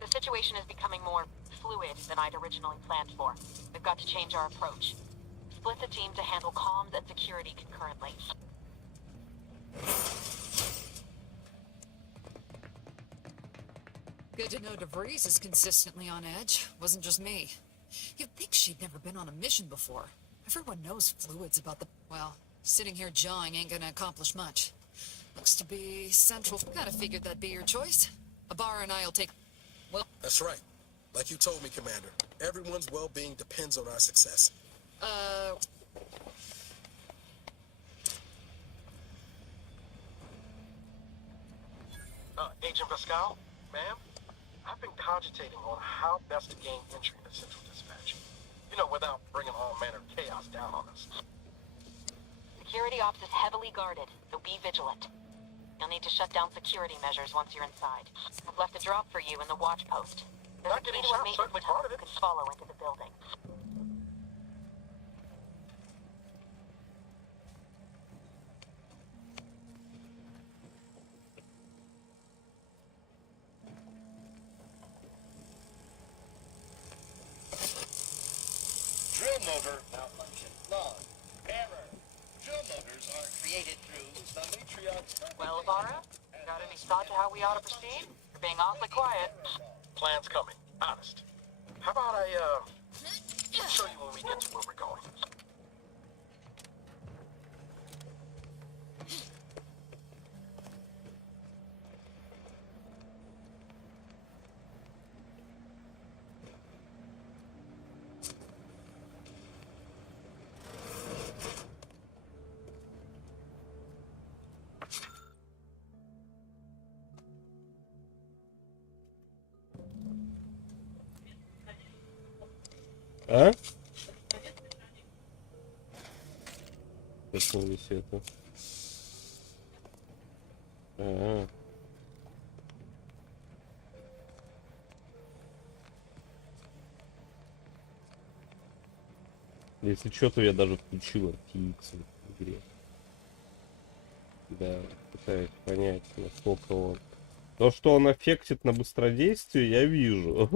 the situation is becoming more fluid than I'd originally planned for. We've got to change our approach. Split the team to handle comms and security concurrently. Good to know DeVries is consistently on edge. Wasn't just me. You'd think she'd never been on a mission before. Everyone knows fluids about the... Well, sitting here jawing ain't gonna accomplish much. Looks to be central. Kinda figured that'd be your choice. Abara and I'll take... Well... That's right. Like you told me, Commander. Everyone's well-being depends on our success. Agent Pascal, ma'am, I've been cogitating on how best to gain entry into Central Dispatch. You know, without bringing all manner of chaos down on us. Security ops is heavily guarded, so be vigilant. You'll need to shut down security measures once you're inside. I've left a drop for you in the watch post. There's Not a key getting to a shot, maintenance certainly tunnel part of you it. can follow into the building. Drill motor malfunction. Log. Error. Drill motors are created through the matriarch's... Well, Abara, got any thought to how we ought to proceed? You're being awfully quiet. Plan's coming. Honest. How about I, show you when we get to where we're going? А? Коснулись это. А. Если что, то я даже включил RTX в игре. Да, пытаюсь понять, насколько он... То, что он аффектит на быстродействие, я вижу.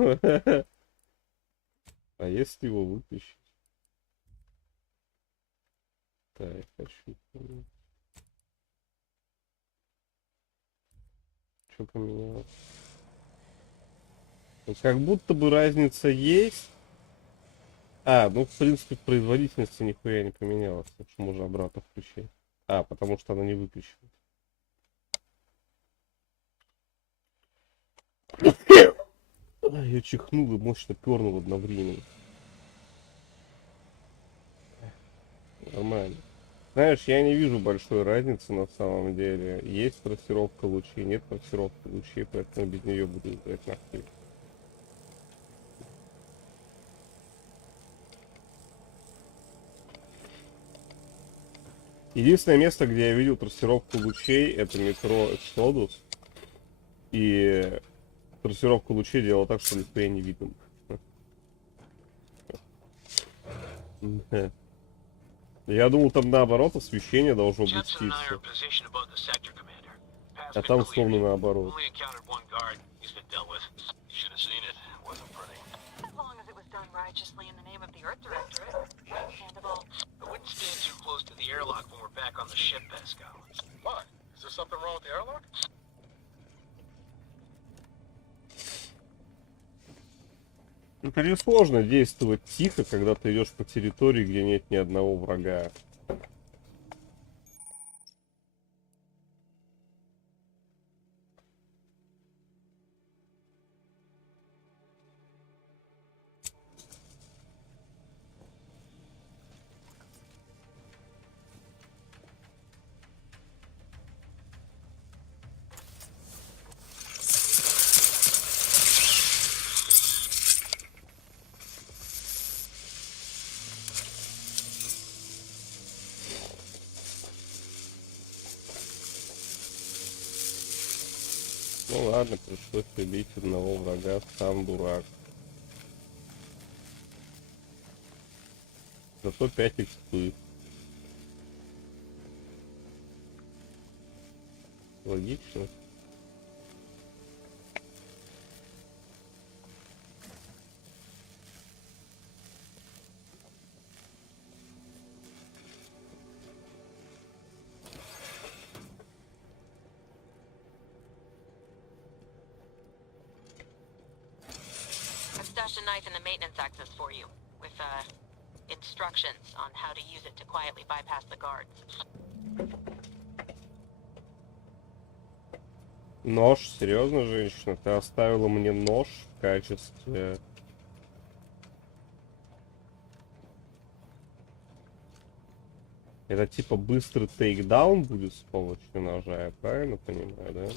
А если его выключить? Так, хочу. Что поменялось? Ну, как будто бы разница есть. А, ну, в принципе, в производительности нихуя не поменялось. Так что можно обратно включить. А, потому что она не выключена. Ее чихнул и мощно пернул одновременно. Нормально. Знаешь, я не вижу большой разницы на самом деле. Есть трассировка лучей, нет трассировки лучей, поэтому без нее буду играть нахуй. Единственное место, где я видел трассировку лучей, это метро Эксодус. И трассировку лучей делала так, что нихуя не видно. Я думал, там наоборот освещение должно быть ститься. А там словно наоборот. Это несложно действовать тихо, когда ты идешь по территории, где нет ни одного врага. Ну ладно, пришлось убить одного врага, сам дурак. Зато 5 экспы. Логично. stashed a knife in the maintenance access for you, with, instructions on how to use it to quietly bypass the guards. Нож? Серьезно, женщина? Ты оставила мне нож в качестве... Это типа быстрый тейкдаун будет с помощью ножа, я правильно понимаю, да?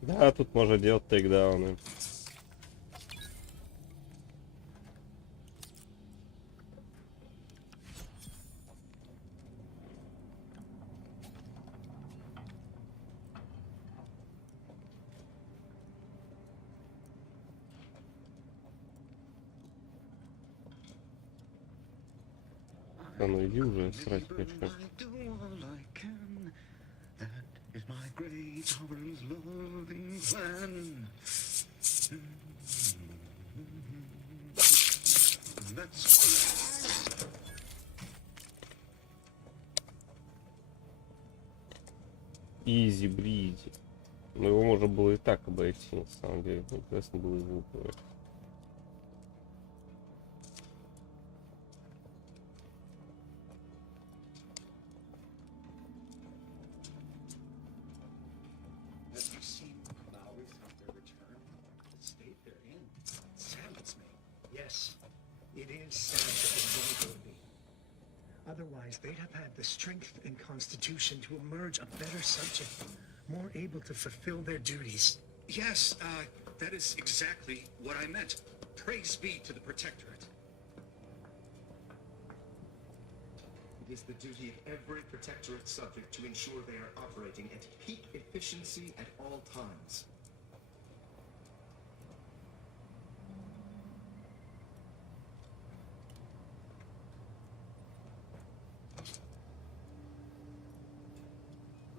Да, тут можно делать тейкдауны. Да ну иди уже, срать хочу. Изи бризи. Но его можно было и так обойти, на самом деле. Интересно было его убивать. Otherwise, they'd have had the strength and constitution to emerge a better subject, more able to fulfill their duties. Yes, that is exactly what I meant. Praise be to the Protectorate. It is the duty of every Protectorate subject to ensure they are operating at peak efficiency at all times.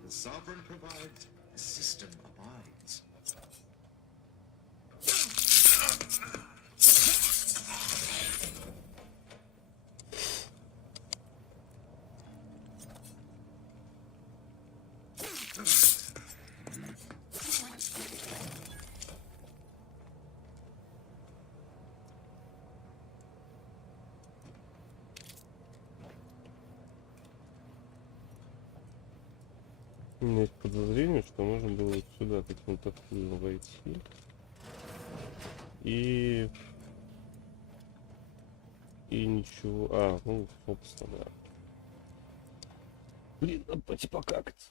The sovereign provides, the system abides. У меня есть подозрение, что можно было вот сюда каким-то хуем войти. И ничего. А, ну, собственно, да. Блин, надо пойти покакать.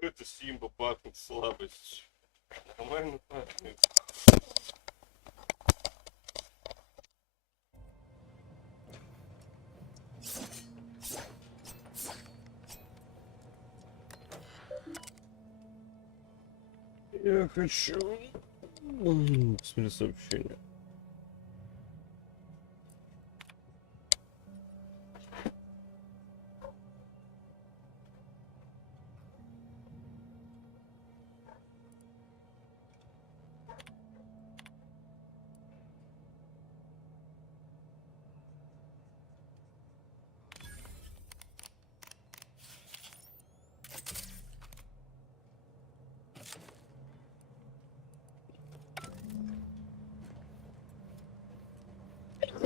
Это Симба пахнет слабостью. Нормально пахнет. Я хочу... Посмотри сообщение.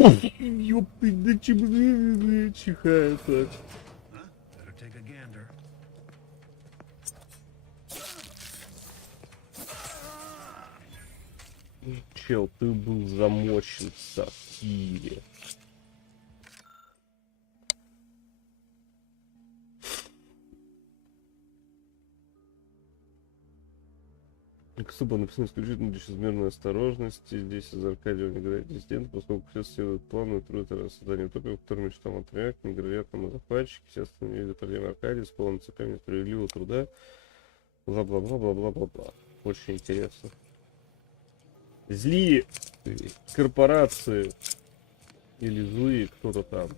Ёпты, да чего чихает так. Huh? Better take a gander. Чел, ты был замочен в сортире. Ксуба написано исключительно для чрезмерной осторожности. Здесь из Аркадия не играет диссидент, поскольку все следует плану и трудно создание утопии, в котором мечтал Матриарх, невероятному захватчике, все остальные виды проблемы Аркадии, с полным цепями справедливого труда. Бла-бла-бла-бла-бла-бла-бла. Очень интересно. Злые корпорации или злые кто-то там.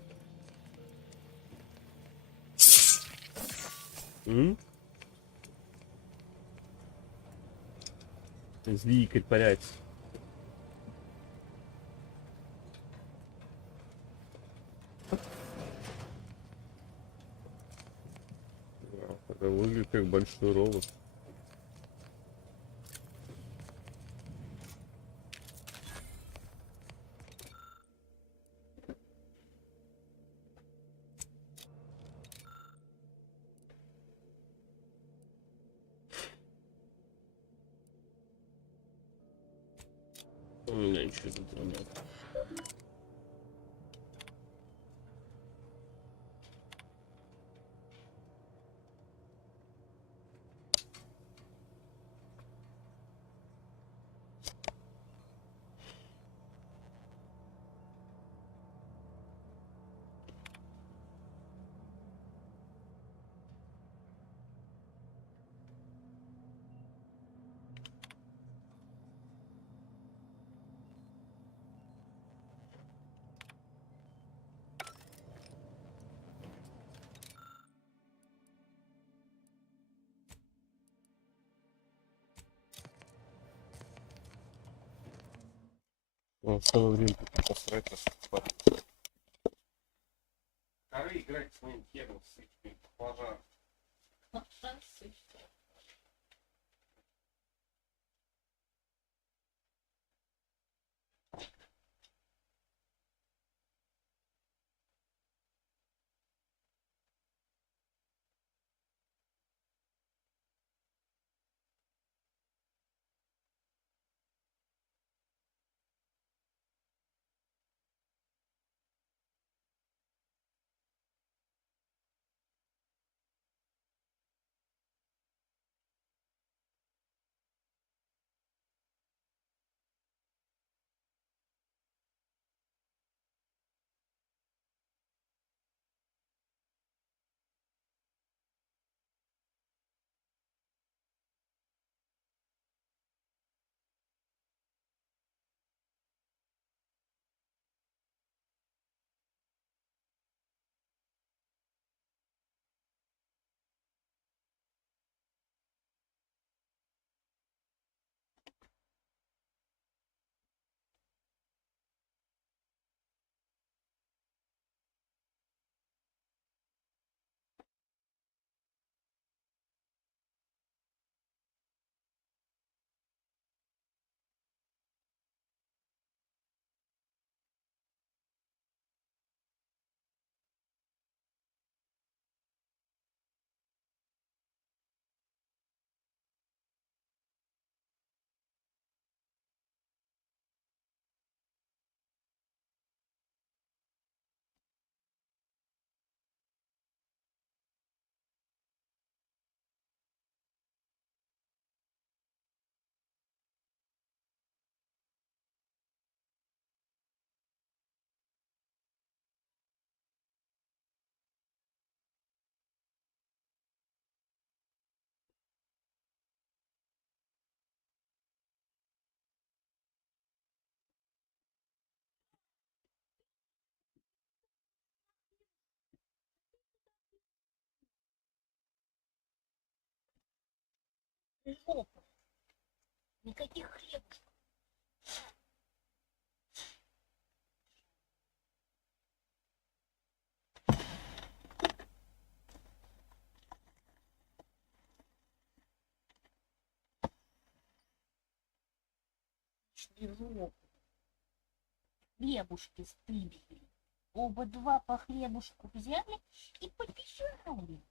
Злые корпорации. Это выглядит как большой робот. У меня ничего тут нет. Самое время посрать нас. Коры играть с моим хером, с этими пожаром. Никаких хлебов. хлебушки стыбили. Оба два по хлебушку взяли и побежали.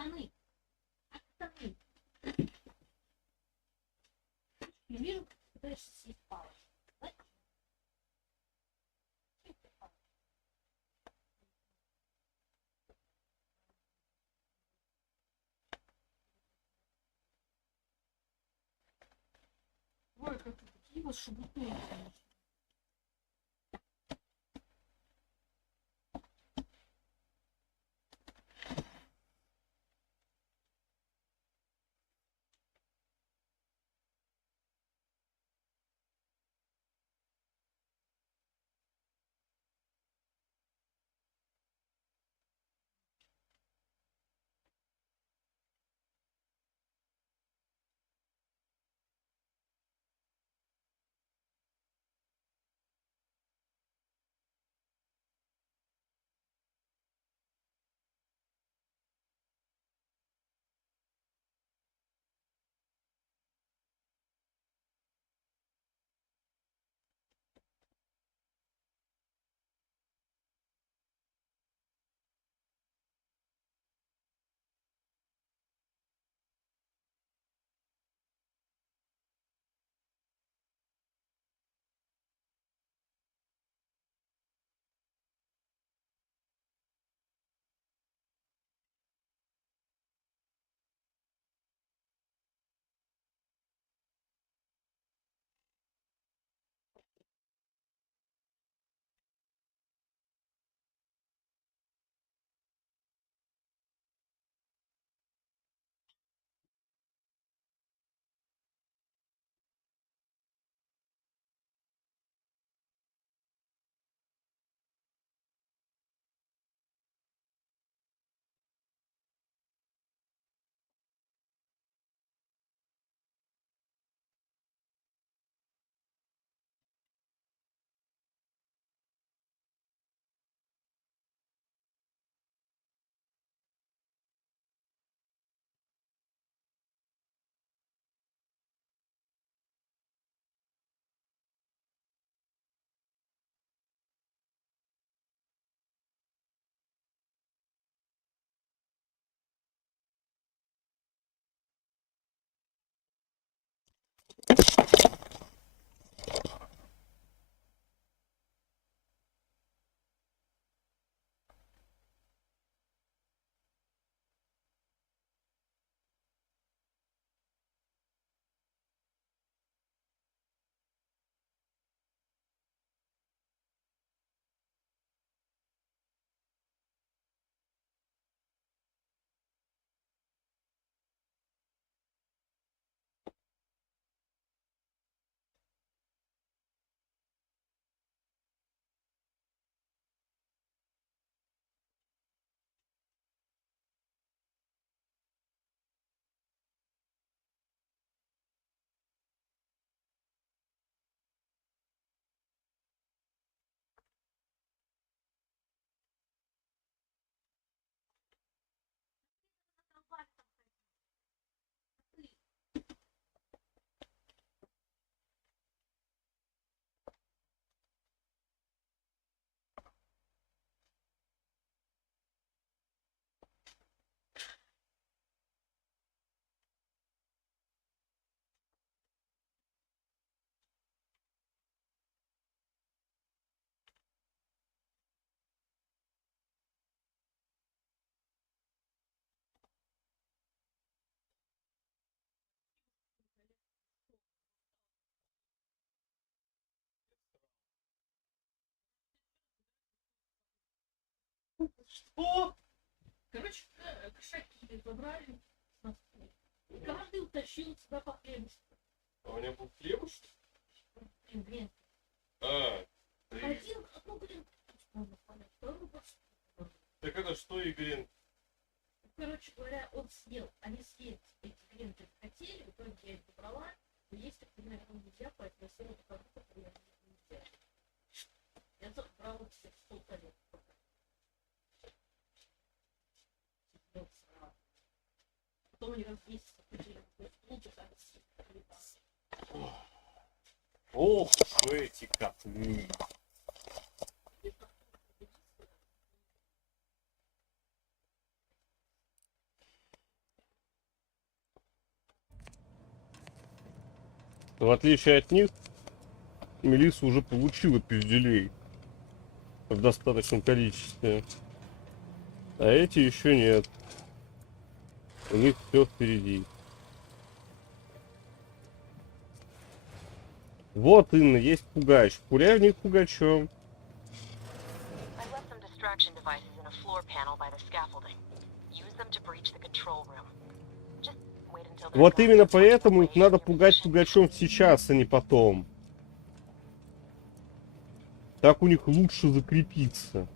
Штаны, штаны. Я вижу, как ты пытаешься съесть палочку. Зачем? Зачем тебе палочка? Ой, как такие вот шебутные, конечно. Что? Короче, кошаки забрали. И каждый утащил сюда по хлебушку. А у меня был хлебушек? Блин. Один, одну гренку можно понять, вторую просто. Так это что, Игорин? Короче говоря, он съел, они съели эти гренки хотели, в итоге я их забрала, но есть, так понимаю, нельзя, поэтому я съела только одну, которую я нельзя. Я забрала всех стол тарелок. Потом они развесятся, Ох, эти котлы. В отличие от них, Мелисса уже получила пизделей в достаточном количестве. А эти еще нет. У них все впереди. Вот, Инна, есть пугач. Пуляй в них пугачом. Вот именно поэтому их надо пугать пугачом сейчас, а не потом. Так у них лучше закрепиться.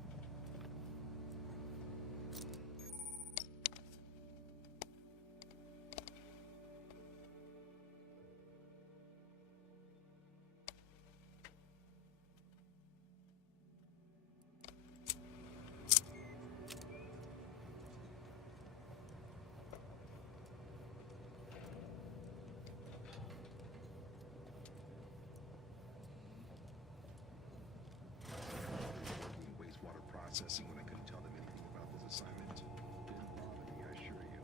Processing when I couldn't tell them anything about this assignment. Didn't bother me, I assure you.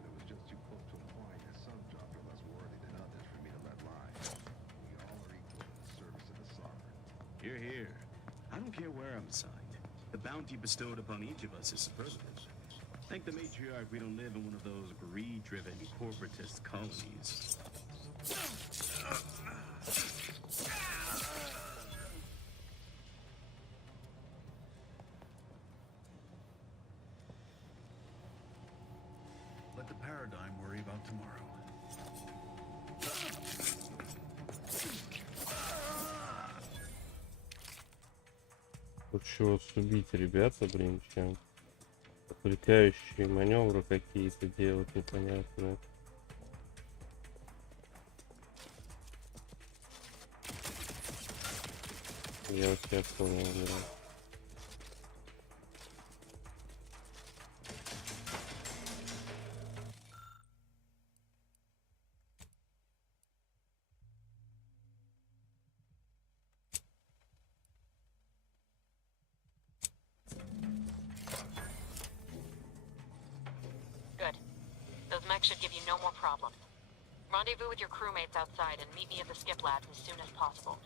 It was just too close to implying that some jobs are less worthy than others for me to let lie. We all are equal in the service of the sovereign. Hear, hear. I don't care where I'm assigned. The bounty bestowed upon each of us is superlative. Thank the matriarch we don't live in one of those greed-driven corporatist colonies. Let the paradigm worry about tomorrow. Лучше вот убить ребята, блин, чем отвлекающие маневры какие-то делать непонятные. Я вот тебя понял, да. Should give you no more problems. Rendezvous with your crewmates outside and meet me at the skip labs as soon as possible.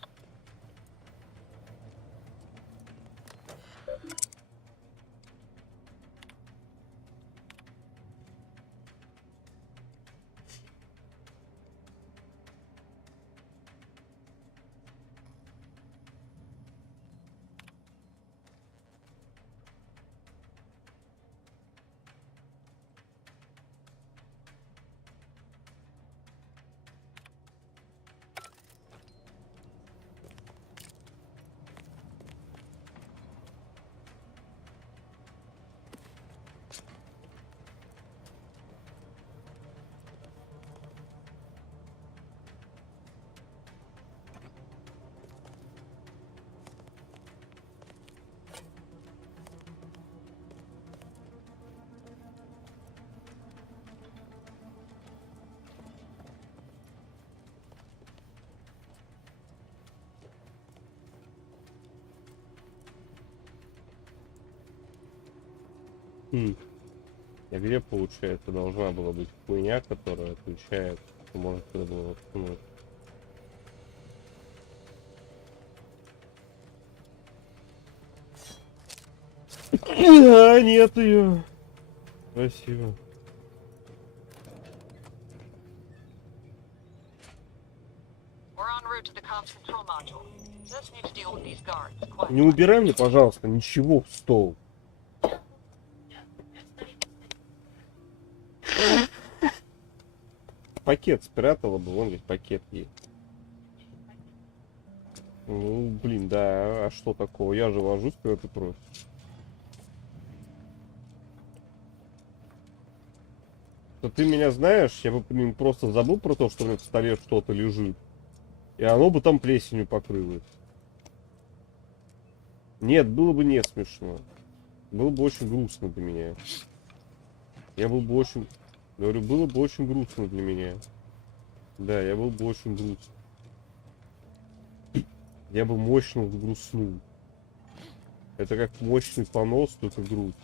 А где, получается, должна была быть хуйня, которая отвечает, что может это было воткнуть? А, нет ее. Спасибо. Не убирай мне, пожалуйста, ничего в стол. пакет спрятала бы, вон здесь пакет есть. Ну, блин, да, а что такого? Я же вожусь, когда ты просишь. То ты меня знаешь, я бы, блин, просто забыл про то, что у меня в столе что-то лежит. И оно бы там плесенью покрылось. Нет, было бы не смешно. Было бы очень грустно для меня. Я был бы очень... Говорю, было бы очень грустно для меня. Да, я был бы очень грустно. Я бы мощно грустнул. Это как мощный понос, только грусть.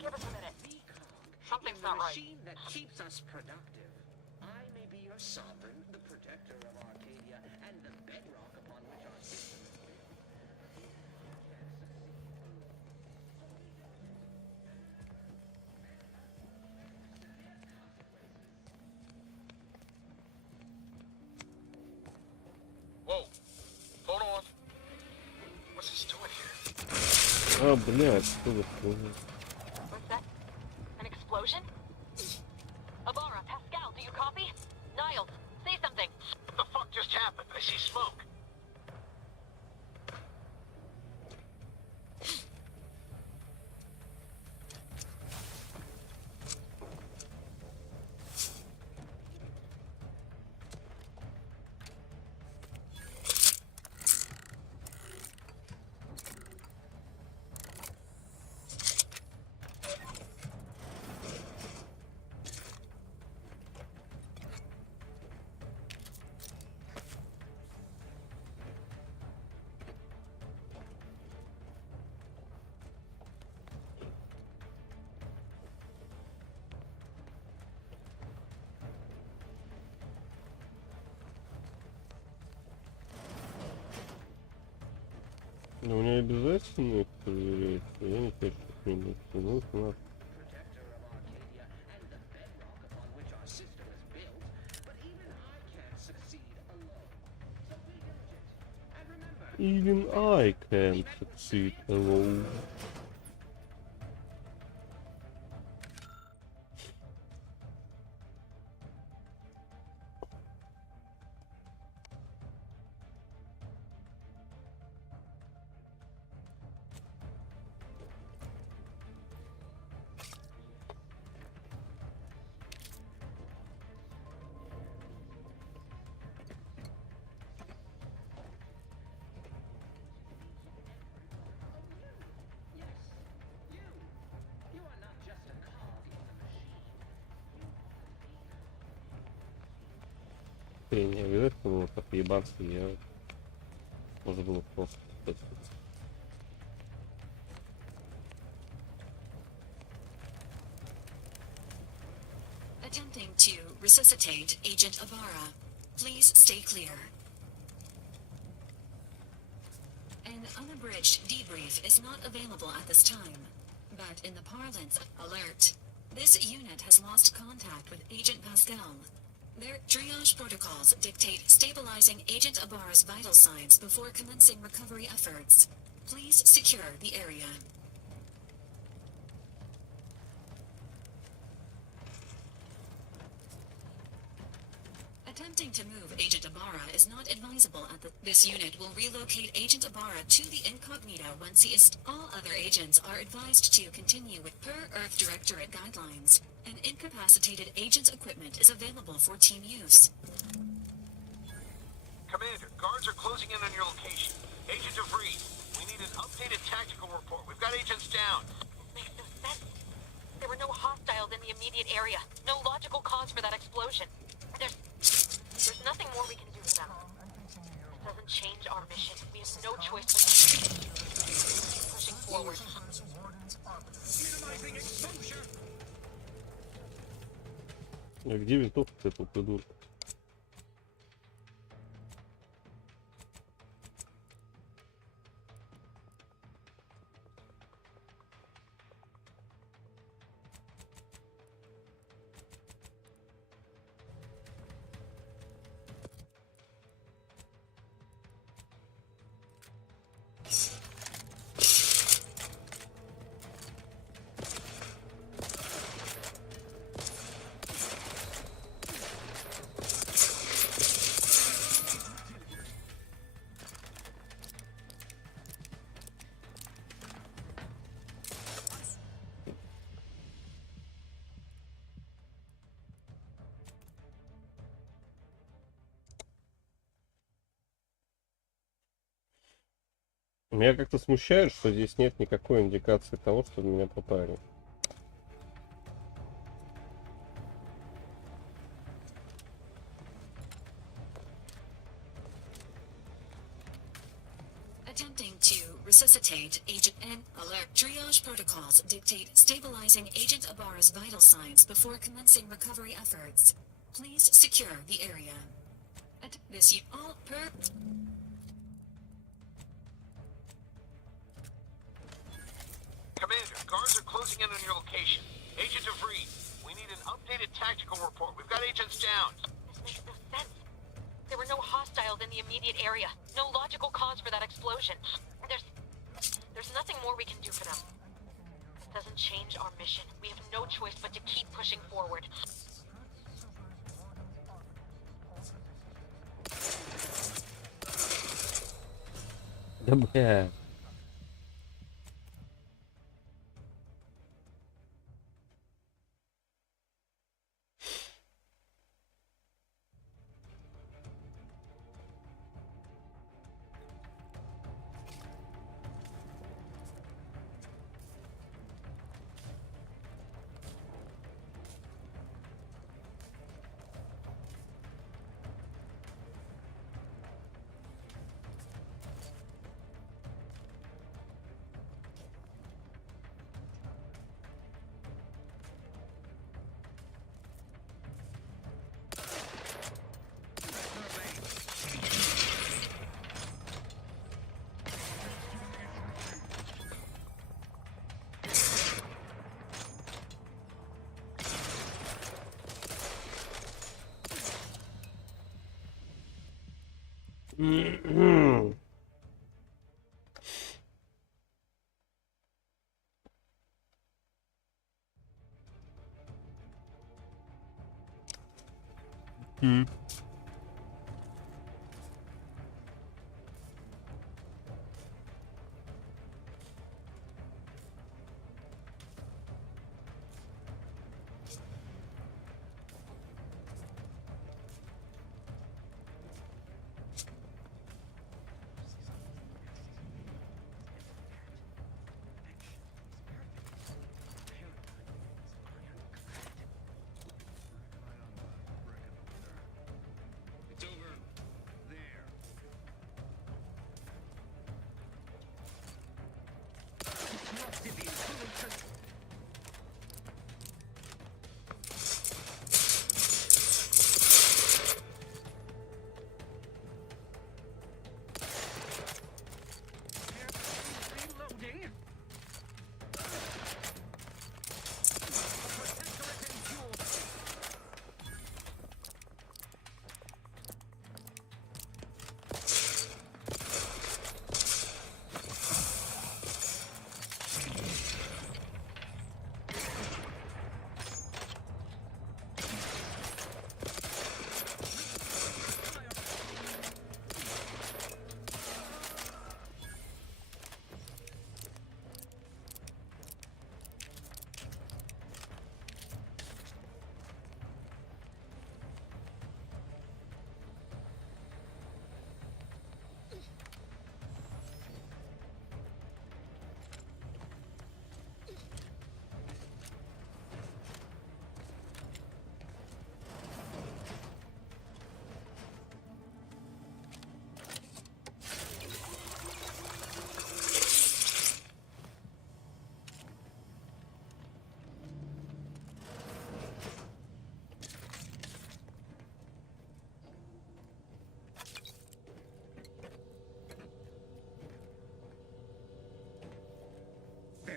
Give us a minute. Something's the not right. machine that keeps us productive. I may be your sovereign, the protector of Arcadia, and the bedrock upon which our system is built. Whoa. Hold on. What's this doing here? А, блядь, что за хуйня? What's that? An explosion? Abara, Pascal, do you copy? Niles, say something. What the fuck just happened? I see smoke. Ну, мне обязательно их проверять. Я не хочу что-нибудь. Ну, надо. Protector of Arcadia and the bedrock upon which our system is built, but even I can't succeed alone. So be diligent. And remember, Even I can't succeed alone. you are not just a cog in the machine. Ты не обязательно было так ебаться, я... Можно было просто... Attempting to resuscitate Agent Abara. Please stay clear. An unabridged debrief is not available at this time, but in the parlance of alert, this unit has lost contact with Agent Pascal. Their triage protocols dictate stabilizing Agent Abara's vital signs before commencing recovery efforts. Please secure the area. Attempting to move Agent Abara is not advisable at this unit will relocate Agent Abara to the incognito once he is... All other agents are advised to continue with per Earth Directorate guidelines. An incapacitated agent's equipment is available for team use. Commander, guards are closing in on your location. Agent DeVries, we need an updated tactical report. We've got agents down. Makes no sense. There were no hostiles in the immediate area. No logical cause for that explosion. There's nothing more we can do for them. Doesn't change our mission. We have no choice but to keep pushing forward. А где винтовка этого придурка? Меня как-то смущает, что здесь нет никакой индикации того, что меня попали. Attempting to resuscitate Agent N. Alert. Triage protocols dictate stabilizing Agent Ibarra's vital signs before commencing recovery efforts. Please secure the area. At this you all per... Commander, guards are closing in on your location. Agent DeVries, we need an updated tactical report. We've got agents down. This makes no sense. There were no hostiles in the immediate area. No logical cause for that explosion. There's nothing more we can do for them. It doesn't change our mission. We have no choice but to keep pushing forward. Да бля.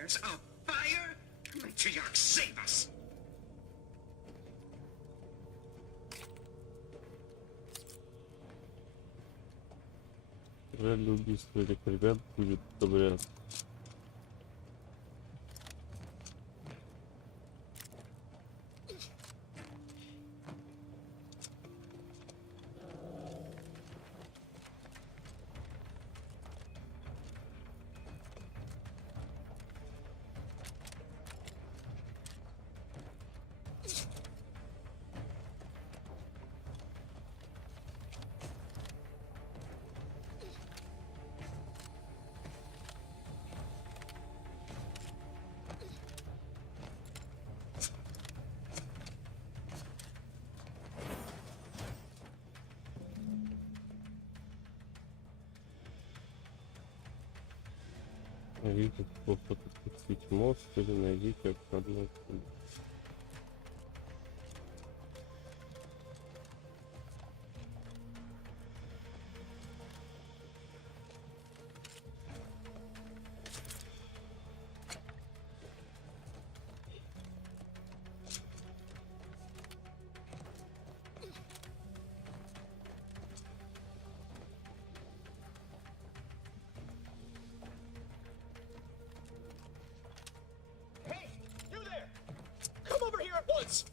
There's a fire? Matriarch, save us! Ради убийства этих ребят будет обряд. Найдите способ отпустить мост или найдите обходной путь. Hey, you there! Come over here at once!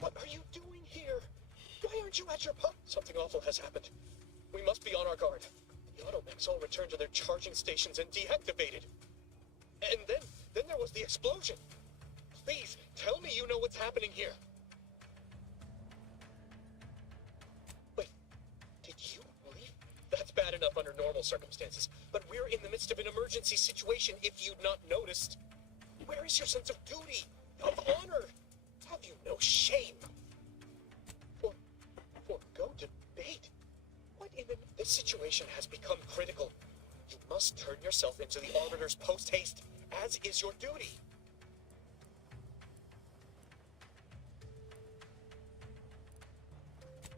What are you doing here? Why aren't you at your post? Something awful has happened. We must be on our guard. The automechs all returned to their charging stations and deactivated. And then there was the explosion. Please, tell me you know what's happening here. Wait, did you leave? That's bad enough under normal circumstances, but we're in the midst of an emergency situation if you'd not noticed. Where is your sense of duty, of honor? Have you no shame? Forgo debate? What in the... This situation has become critical. You must turn yourself into the Arbiter's post-haste, as is your duty.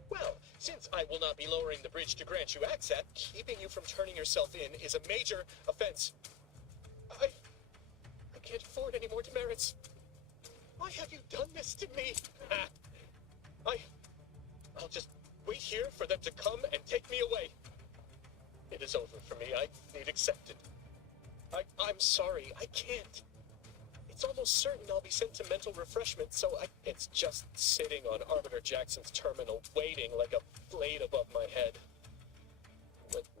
Well, since I will not be lowering the bridge to grant you access, keeping you from turning yourself in is a major offense. I can't afford any more demerits. Why have you done this to me? I'll just wait here for them to come and take me away. It is over for me. I need accepted. I'm sorry. I can't. It's almost certain I'll be sent to mental refreshment, so it's just sitting on Arbiter Jackson's terminal, waiting like a blade above my head.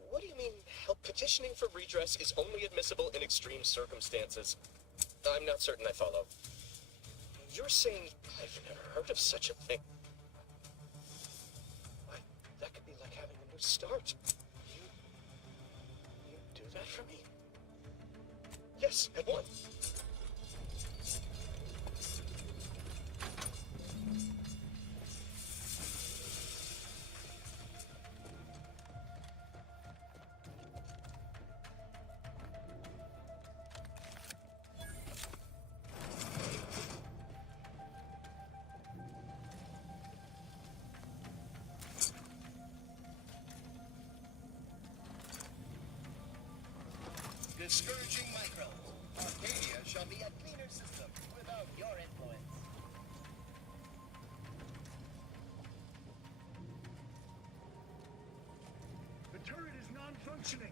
What do you mean, help petitioning for redress is only admissible in extreme circumstances? I'm not certain I follow. You're saying I've never heard of such a thing. That could be like having a new start. You do that for me? Yes, at once. Discouraging microbes. Arcadia shall be a cleaner system without your influence. The turret is non-functioning.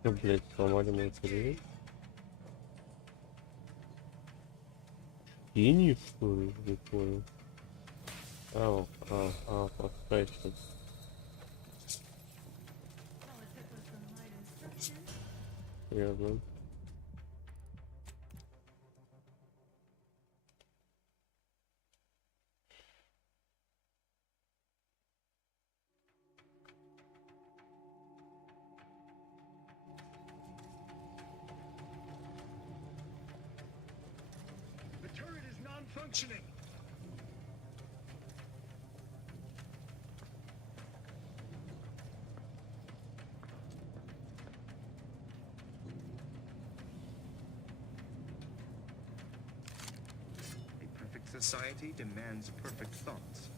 Что, блядь, сломали мой телевизор? Гений, что ли? Не понял. Подскайся. Ясно. The turret is non-functioning. A perfect society demands perfect thoughts.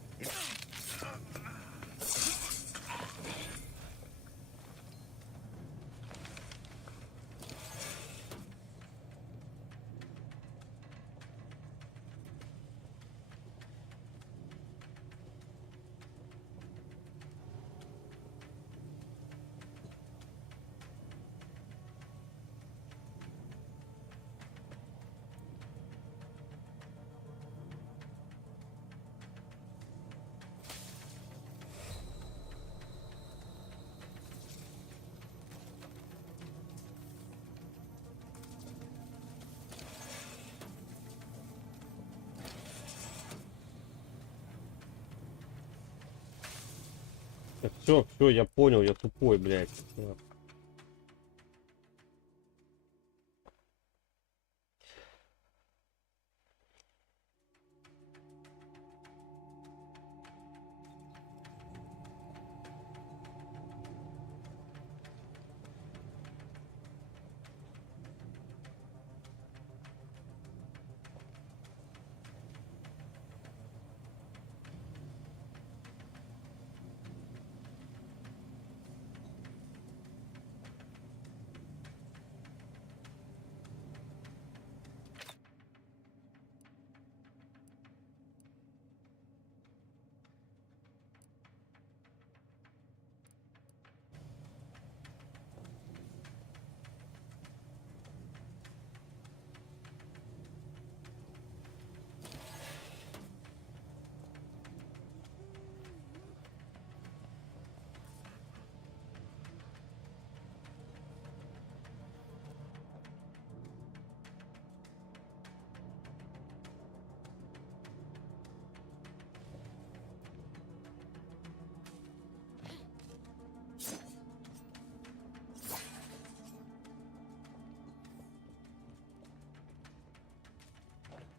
Все, я понял, я тупой, блядь. Всё.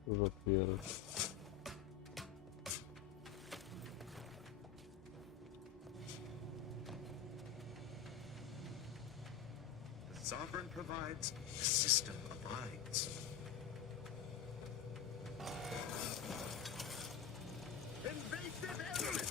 Вот вера. The sovereign provides, the system abides. Invasive element!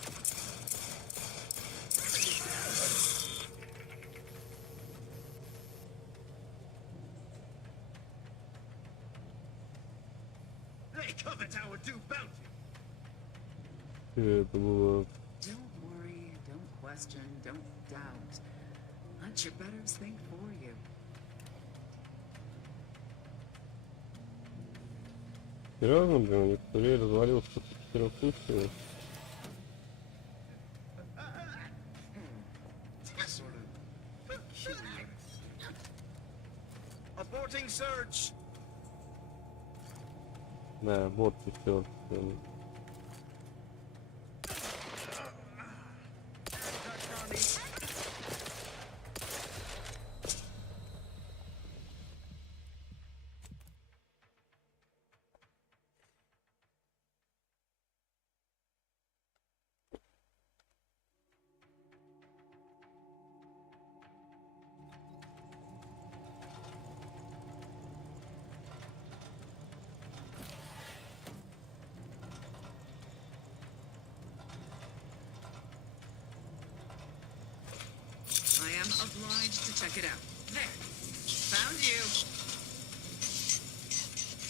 They covet our due bounty. Это было... Don't worry, don't question, don't doubt. Let your betters think for you. Серьезно, блин, никто развалился после 4 суток. Sort of peculiar. Aborting search. Да, вот все. I am obliged to check it out. There. Found you.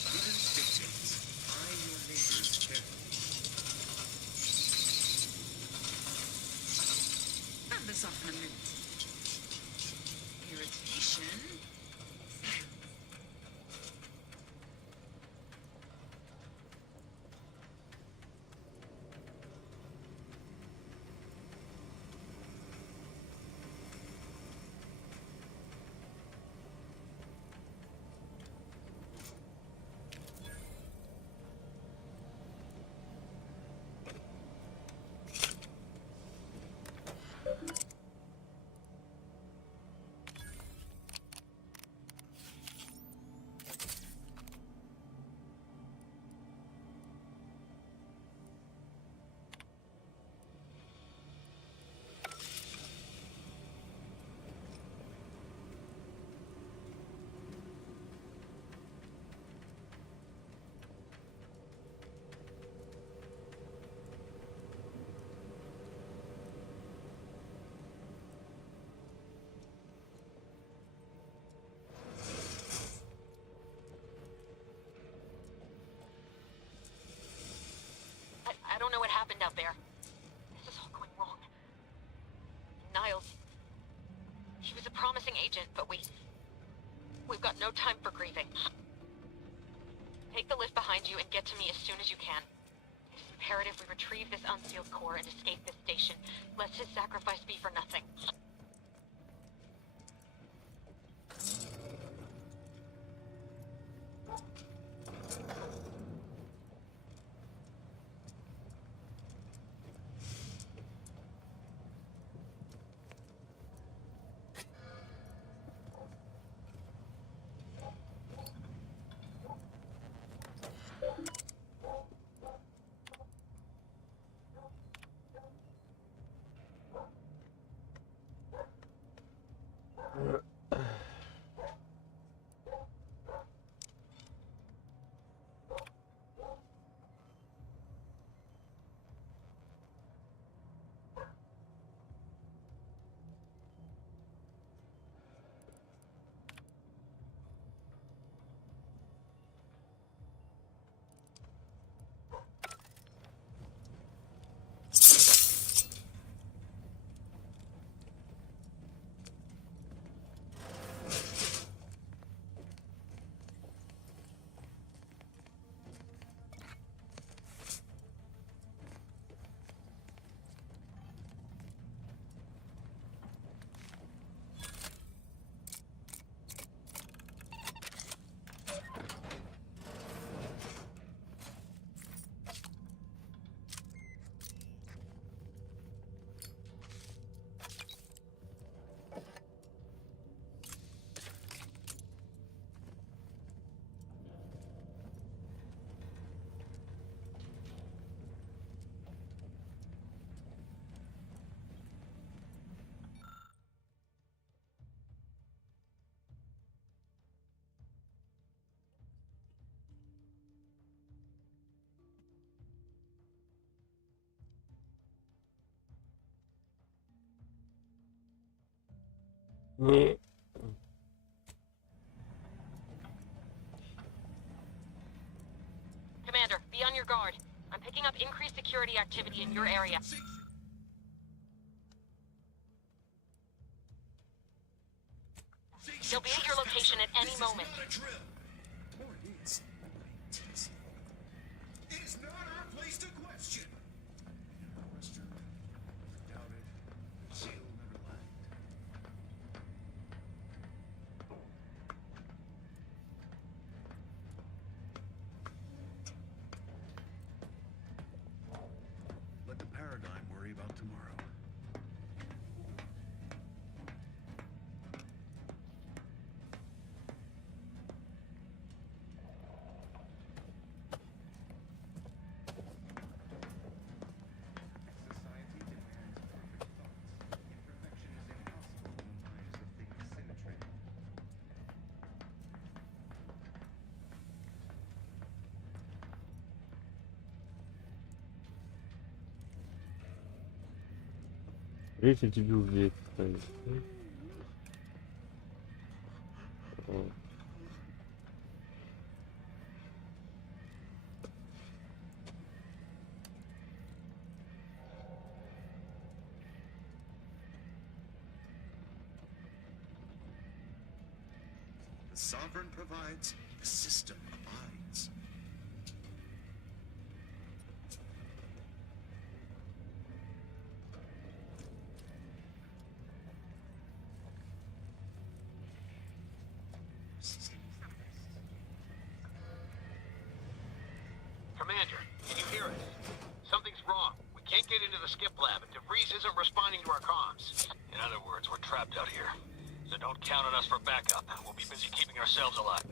Prudence dictates, eye your neighbors carefully. Have this off in a minute. Irritation out there. This is all going wrong. Niles, he was a promising agent, but we've got no time for grieving. Take the lift behind you and get to me as soon as you can. It's imperative we retrieve this unsealed core and escape this station, lest his sacrifice be for nothing. Commander, be on your guard. I'm picking up increased security activity in your area. They'll be at your location at any moment. It is not our place to question. Doubted. Seal never lied. Let the paradigm worry about tomorrow. Третий дебил здесь стоит. The sovereign provides, the system abides. Commander, can you hear us? Something's wrong. We can't get into the skip lab, and DeVries isn't responding to our comms. In other words, we're trapped out here. So don't count on us for backup. We'll be busy keeping ourselves alive.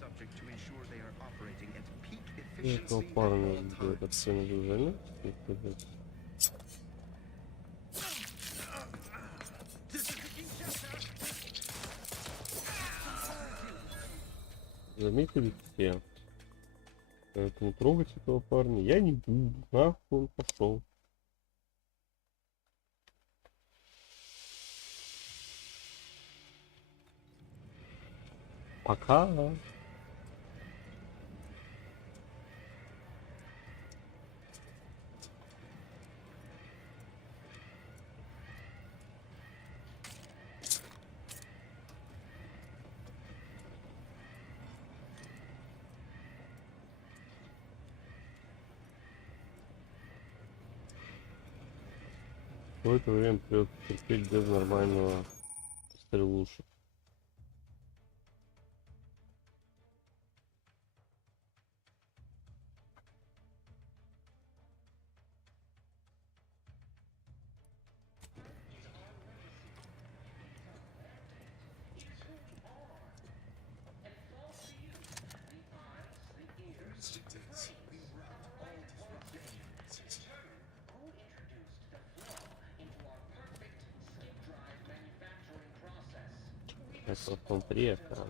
Subject to ensure they are operating at peak Этого efficiency парня at all где-то times. все заметно. Заметили все. Поэтому трогать этого парня я не буду. Нахуй он пошел. Пока. В это время придется терпеть без нормального стрелушек. Это он приехал.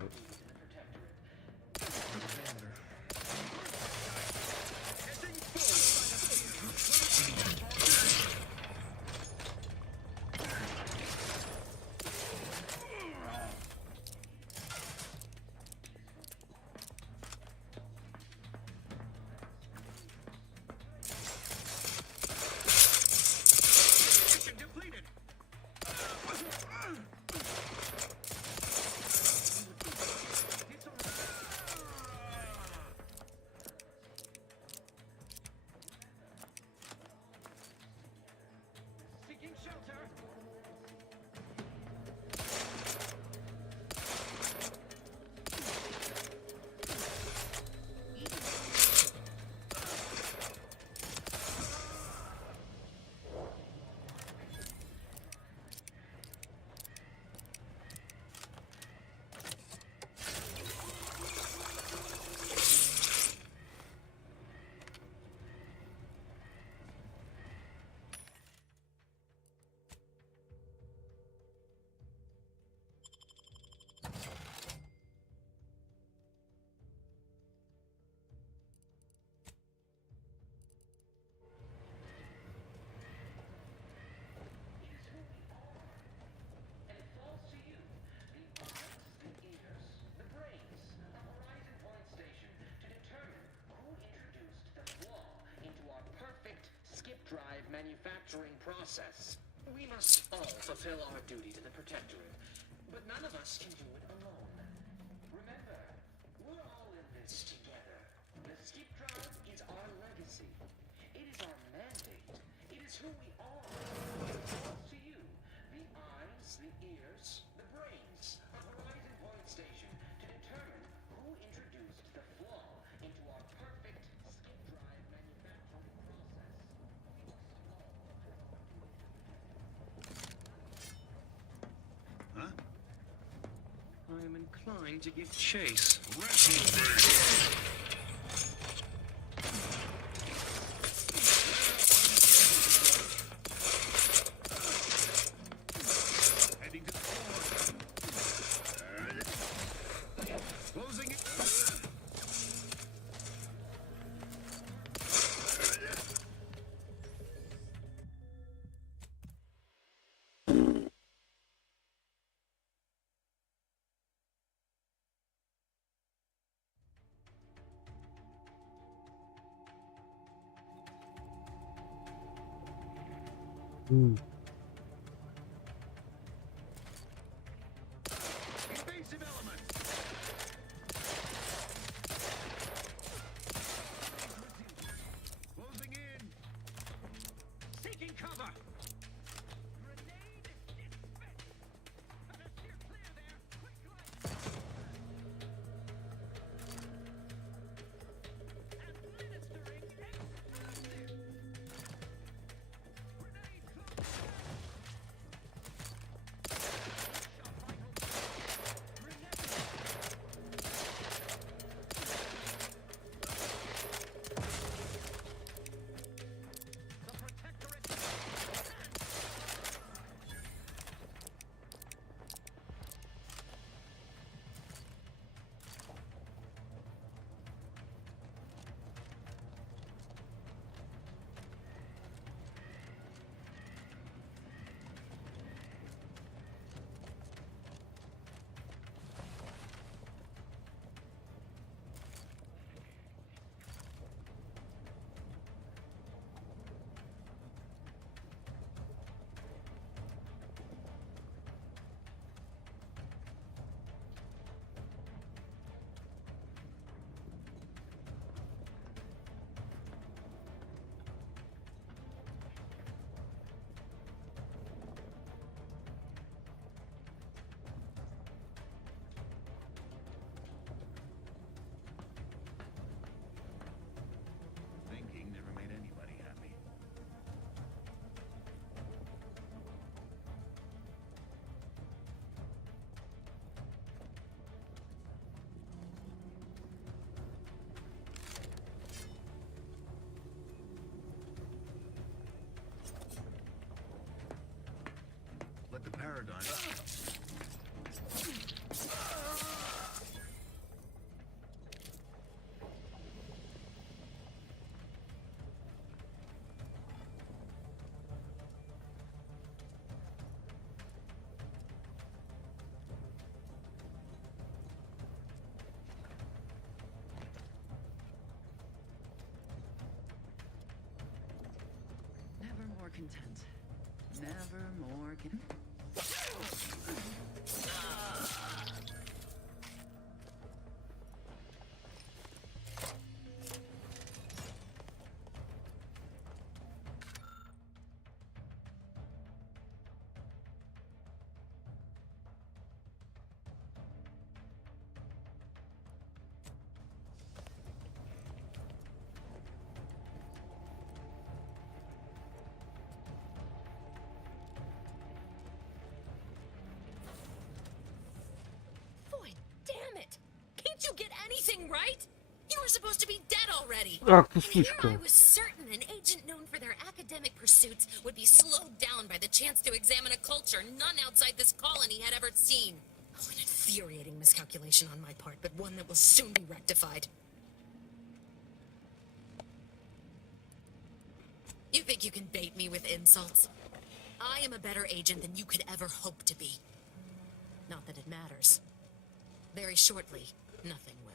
Drive manufacturing process. We must all fulfill our duty to the Protectorate, but none of us can do it alone. Remember, we're all in this together. The skip drive is our legacy. It is our mandate. It is who we are. It falls to you, the eyes, the ears, the brains of Horizon Point Station, to determine who introduced the flaw into our perfect skip drive manufacturing process. Huh? I am inclined to give chase. Heading to the floor. Closing it. Invasive element. Closing in. Seeking cover. Grenade dispensed. Steer clear there. Quickly. Administering explosive. Grenade close. paradigm. Never more content. Never more Boy, damn it! Can't you get anything right? You were supposed to be dead already. Ах ты Here I сучка. was certain an agent known for their academic pursuits would be slowed down by the chance to examine a culture none outside this colony had ever seen. Oh, an infuriating miscalculation on my part, but one that will soon be rectified. You think you can bait me with insults? I am a better agent than you could ever hope to be. Not that it matters. Very shortly, nothing will.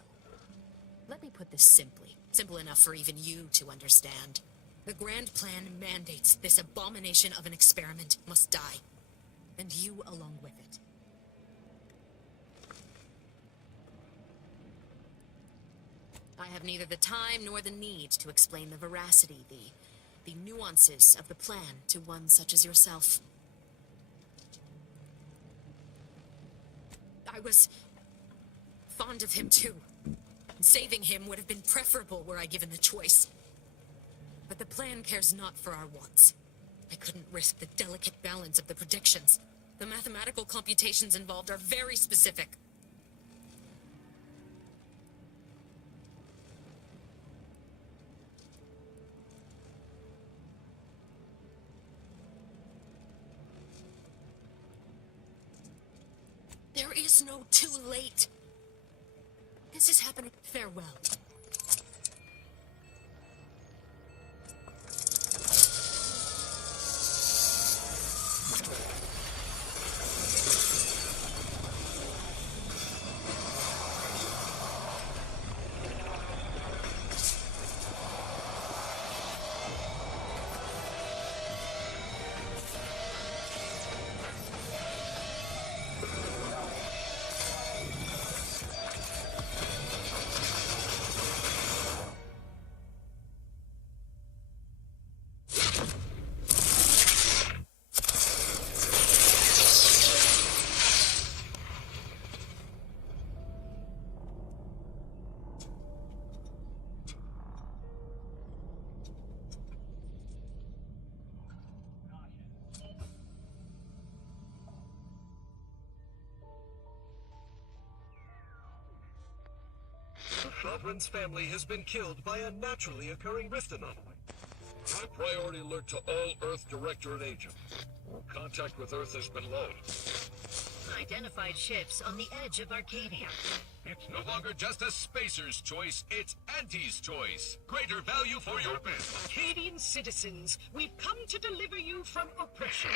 Let me put this simply. Simple enough for even you to understand. The grand plan mandates this abomination of an experiment must die. And you along with it. I have neither the time nor the need to explain the veracity, the nuances of the plan to one such as yourself. I was fond of him too. Saving him would have been preferable were I given the choice. But the plan cares not for our wants. I couldn't risk the delicate balance of the predictions. The mathematical computations involved are very specific. There is no too late. This is happening. Farewell. The Sovereign's family has been killed by a naturally occurring rift anomaly. High priority alert to all Earth Directorate agents. Contact with Earth has been lost. Identified ships on the edge of Arcadia. It's no longer just a spacer's choice, it's Auntie's choice. Greater value for your best. Arcadian citizens, we've come to deliver you from oppression.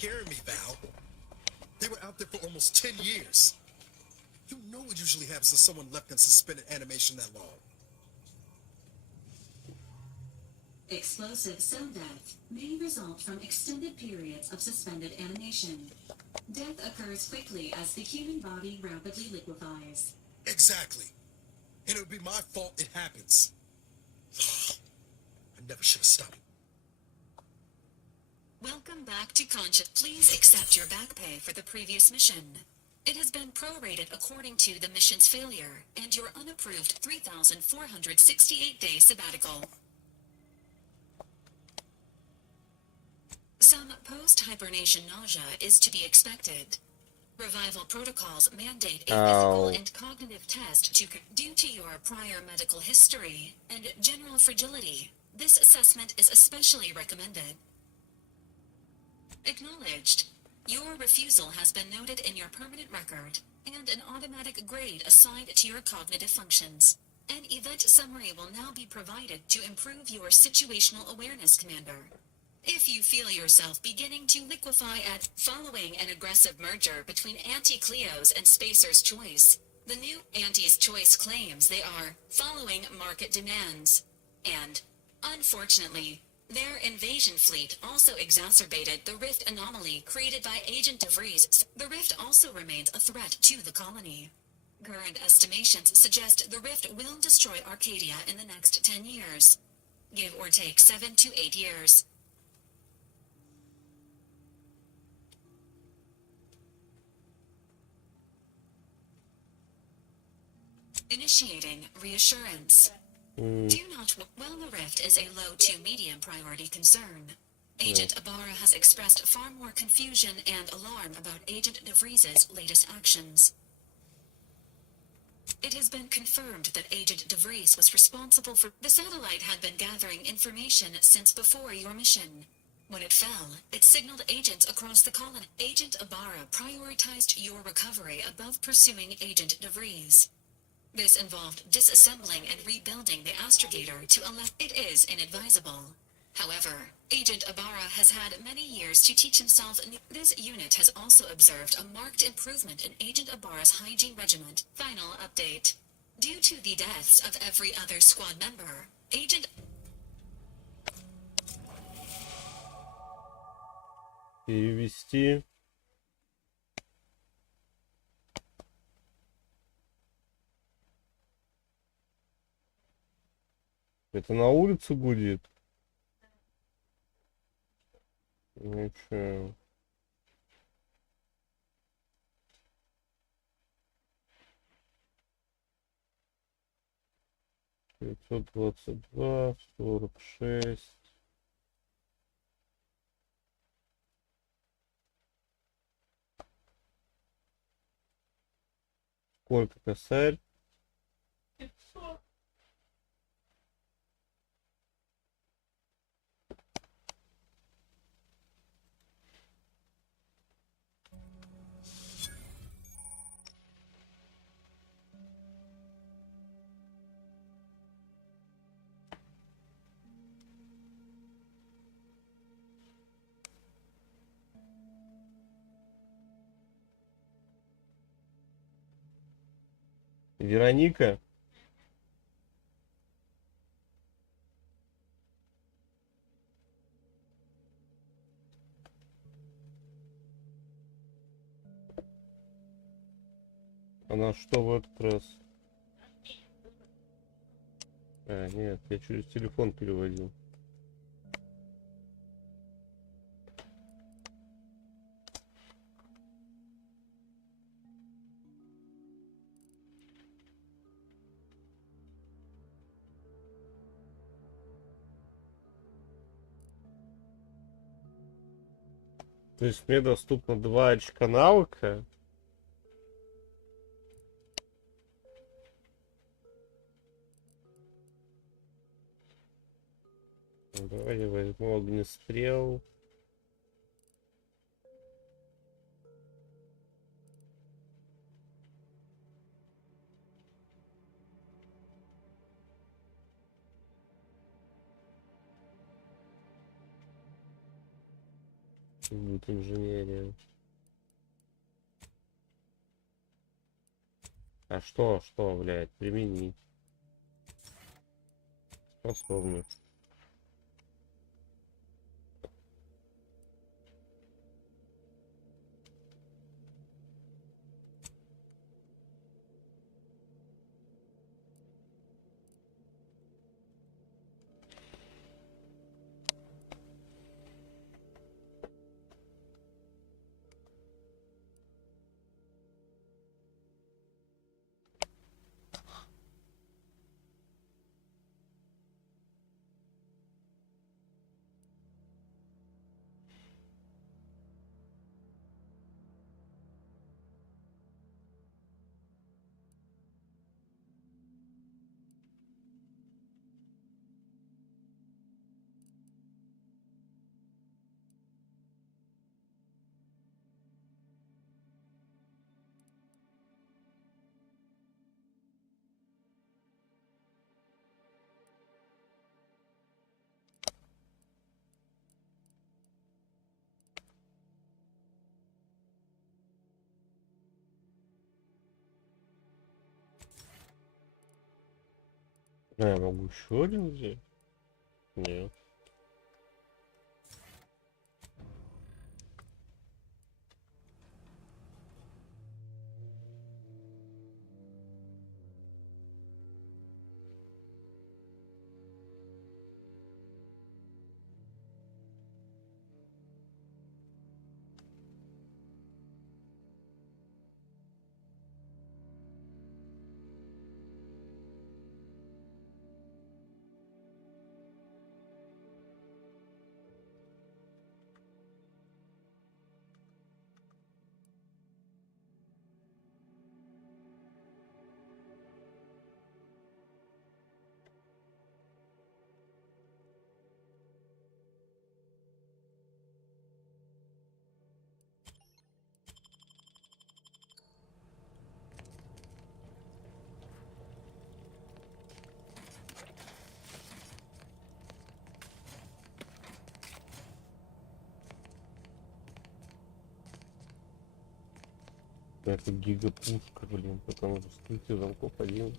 hearing me, Val. They were out there for almost 10 years. You know what usually happens when someone left in suspended animation that long. Explosive cell death may result from extended periods of suspended animation. Death occurs quickly as the human body rapidly liquefies. Exactly. And it would be my fault it happens. I never should have stopped. Welcome back to Conscious. Please accept your back pay for the previous mission. It has been prorated according to the mission's failure and your unapproved 3,468-day sabbatical. Some post-hibernation nausea is to be expected. Revival protocols mandate a physical and cognitive test due to your prior medical history and general fragility. This assessment is especially recommended. Acknowledged. Your refusal has been noted in your permanent record and an automatic grade assigned to your cognitive functions. An event summary will now be provided to improve your situational awareness, Commander. If you feel yourself beginning to liquefy following an aggressive merger between Anti-Cleo's and Spacer's Choice, the new Anti's Choice claims they are following market demands. And, unfortunately, their invasion fleet also exacerbated the rift anomaly created by Agent DeVries. The rift also remains a threat to the colony. Current estimations suggest the rift will destroy Arcadia in the next 10 years. Give or take 7 to 8 years. Initiating reassurance. Do not. While the rift is a low to medium priority concern, Agent Ibarra has expressed far more confusion and alarm about Agent DeVries' latest actions. It has been confirmed that Agent DeVries was responsible for the satellite had been gathering information since before your mission. When it fell, it signaled agents across the colony. Agent Ibarra prioritized your recovery above pursuing Agent DeVries. This involved disassembling and rebuilding the astrogator to allow it is inadvisable. However, Agent Ibarra has had many years to teach himself. This unit has also observed a marked improvement in Agent Ibarra's hygiene regiment. Final update. Due to the deaths of every other squad member, Agent... Перевести. Это на улице будет? Ничего. Пятьсот 22, 46. Сколько косарь? 500. Вероника? Она что в этот раз? А, нет, я через телефон переводил. То есть мне доступно 2 очка навыка. Давай я возьму огнестрел. Будет инженерия. А что, блядь, применить? Способность. А, я могу еще один взять? Нет. Это гигапушка, блин, потому что сколько замков один.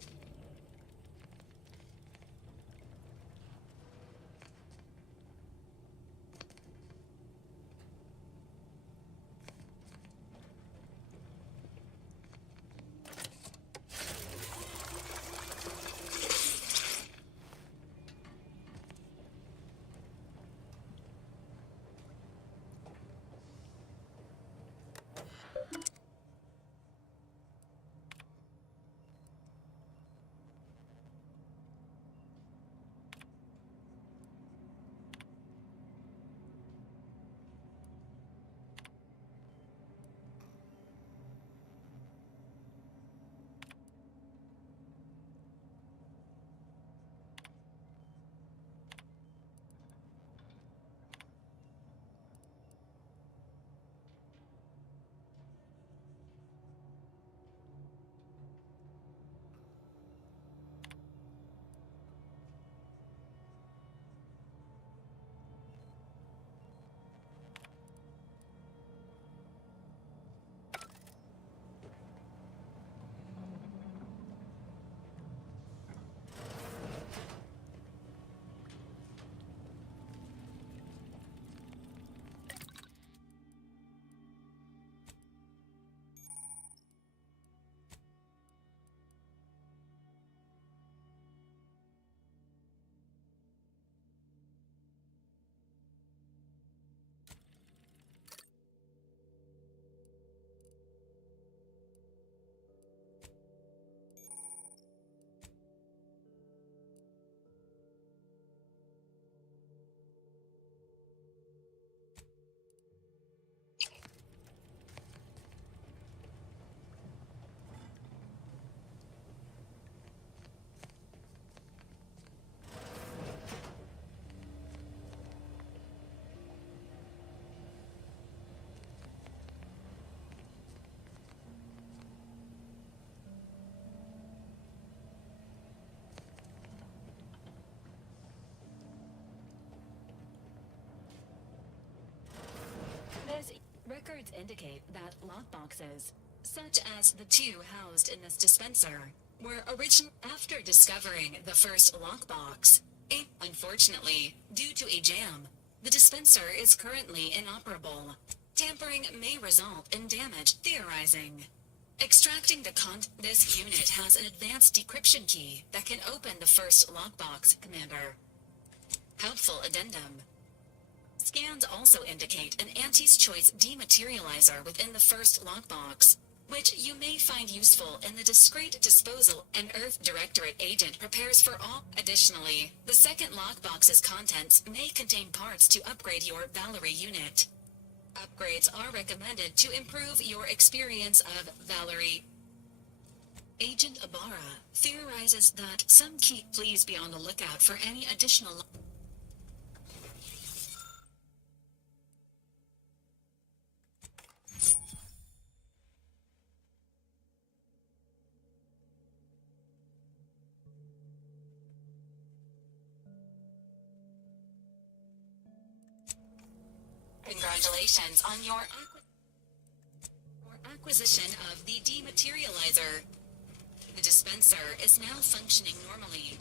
Records indicate that lockboxes, such as the two housed in this dispenser, were original. After discovering the first lockbox, unfortunately, due to a jam, the dispenser is currently inoperable. Tampering may result in damage. Theorizing. Extracting the this unit has an advanced decryption key that can open the first lockbox, Commander. Helpful addendum. Scans also indicate an Auntie's Choice dematerializer within the first lockbox, which you may find useful in the discreet disposal an Earth Directorate agent prepares for all. Additionally, the second lockbox's contents may contain parts to upgrade your Valerie unit. Upgrades are recommended to improve your experience of Valerie. Agent Ibarra theorizes that some key. Please be on the lookout for any additional. Congratulations on your acquisition of the dematerializer. The dispenser is now functioning normally.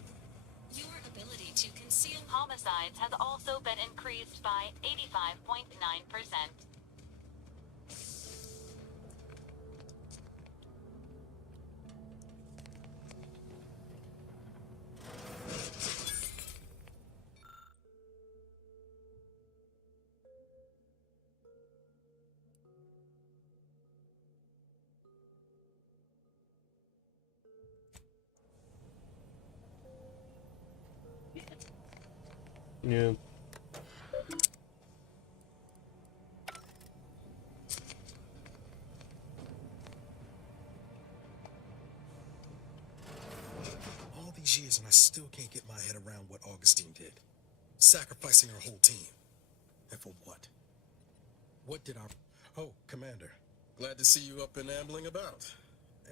Your ability to conceal Homicides has also been increased by 85.9%. Нет. All these years and I still can't get my head around what Augustine did. Sacrificing her whole team. And for what? What did our... Oh, Commander. Glad to see you up and ambling about.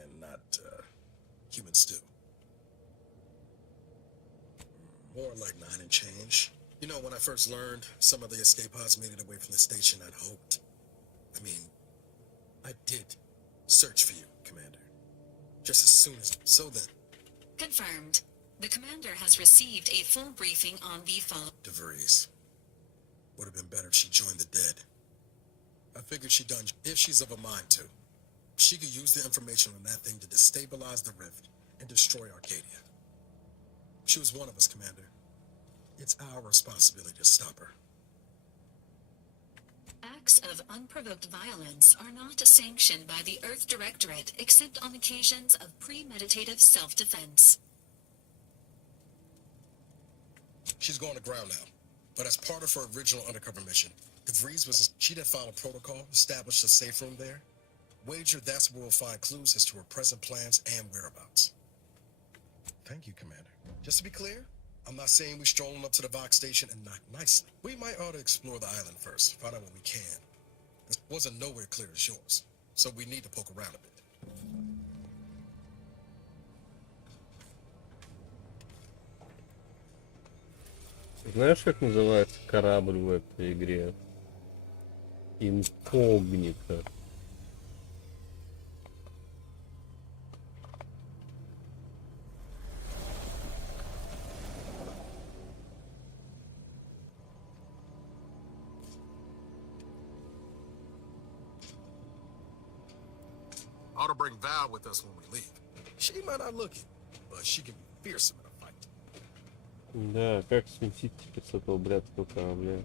And not, human stew. More like 9 and change. You know, when I first learned some of the escape pods made it away from the station, I'd hoped. I mean, I did search for you, Commander. Just as soon as... So then... Confirmed. The Commander has received a full briefing on the phone. DeVries. Would have been better if she joined the dead. I figured she'd done... If she's of a mind to, she could use the information on that thing to destabilize the rift and destroy Arcadia. She was one of us, Commander. It's our responsibility to stop her. Acts of unprovoked violence are not sanctioned by the Earth Directorate except on occasions of premeditative self-defense. She's going to ground now. But as part of her original undercover mission, DeVries was... She didn't follow protocol, established a safe room there. Wager that's where we'll find clues as to her present plans and whereabouts. Thank you, Commander. Just to be clear, I'm not saying we strolling up to the Vox station and knock nicely. We might ought to explore the island first, find out what we can. This wasn't nowhere clear as yours, so we need to poke around a bit. Знаешь, как называется корабль в этой игре? Инкогнито. Ought to bring Val with us when we leave. She might not look it, but she can be fearsome in a fight. Да, как сместить теперь с этого блядского корабля?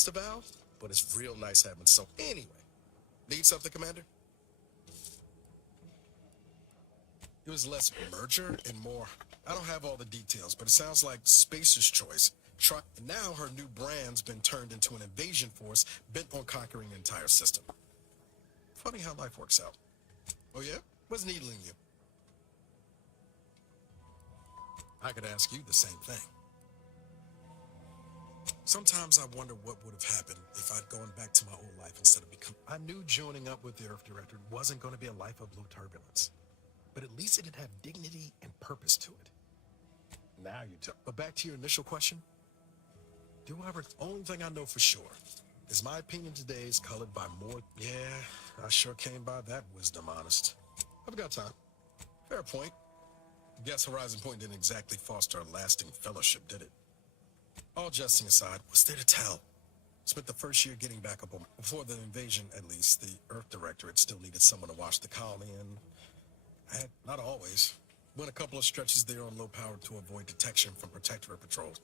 Mr. Val, but it's real nice having so. Anyway, need something, Commander? It was less merger and more. I don't have all the details, but it sounds like Spacer's choice. And now her new brand's been turned into an invasion force bent on conquering the entire system. Funny how life works out. Oh yeah? What's needling you? I could ask you the same thing. Sometimes I wonder what would have happened if I'd gone back to my old life instead of becoming. I knew joining up with the Earth Director wasn't going to be a life of low turbulence, but at least it'd have dignity and purpose to it. Now you tell. But back to your initial question. Do I ever? Only thing I know for sure is my opinion today is colored by more. Yeah, I sure came by that wisdom, honest. I've got time. Fair point. Guess Horizon Point didn't exactly foster a lasting fellowship, did it? All jesting aside, what's there to tell? Spent the first year getting back up on. Before the invasion, at least, the Earth Directorate still needed someone to watch the colony, and I had, not always. Went a couple of stretches there on low power to avoid detection from Protectorate patrols.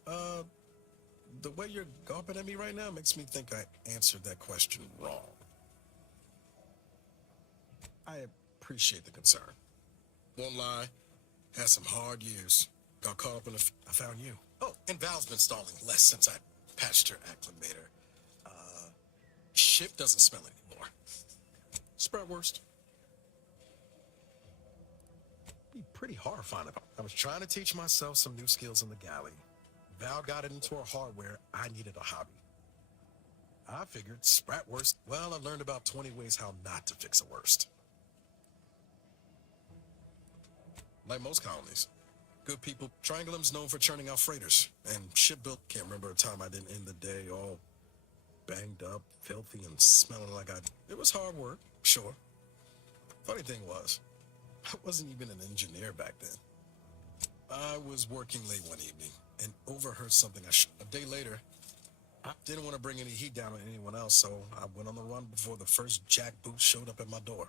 The way you're gawping at me right now makes me think I answered that question wrong. I appreciate the concern. Won't lie, had some hard years. Got caught up in I found you. Oh, and Val's been stalling less since I patched her acclimator. Ship doesn't smell anymore. Spread worst. Be pretty horrifying if I was trying to teach myself some new skills in the galley. Val got it into her hardware. I needed a hobby. I figured sprat worst. Well, I learned about 20 ways how not to fix a worst. Like most colonies. Good people. Triangulum's known for churning out freighters. And ship built. Can't remember a time I didn't end the day all banged up, filthy, and smelling like It was hard work, sure. Funny thing was, I wasn't even an engineer back then. I was working late one evening and overheard something A day later, I didn't want to bring any heat down on anyone else, so I went on the run before the first jackboot showed up at my door.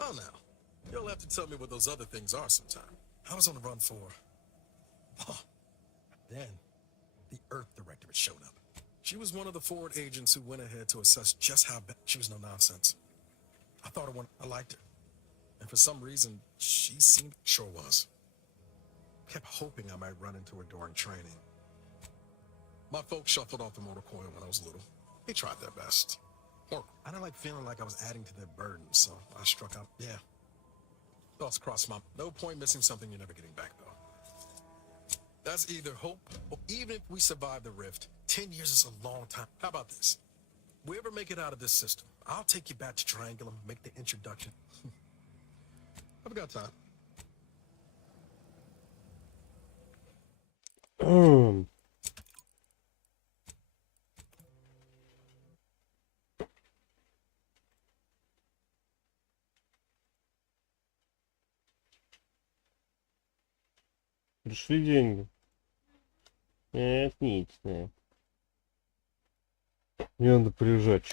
Oh, now, you'll have to tell me what those other things are sometime. I was on the run for... Oh, then, the Earth Directorate showed up. She was one of the forward agents who went ahead to assess just how bad... She was no nonsense. I thought I liked her. And for some reason, she seemed... Sure was. Kept hoping I might run into her during training. My folks shuffled off the motor coil when I was little. They tried their best. Or I didn't like feeling like I was adding to their burden, so I struck out. Yeah. Thoughts crossed my... No point missing something you're never getting back, though. That's either hope, or even if we survive the rift, 10 years is a long time. How about this? We ever make it out of this system, I'll take you back to Triangulum, make the introduction. I've got time. Пришли деньги. Отлично. Мне надо приезжать.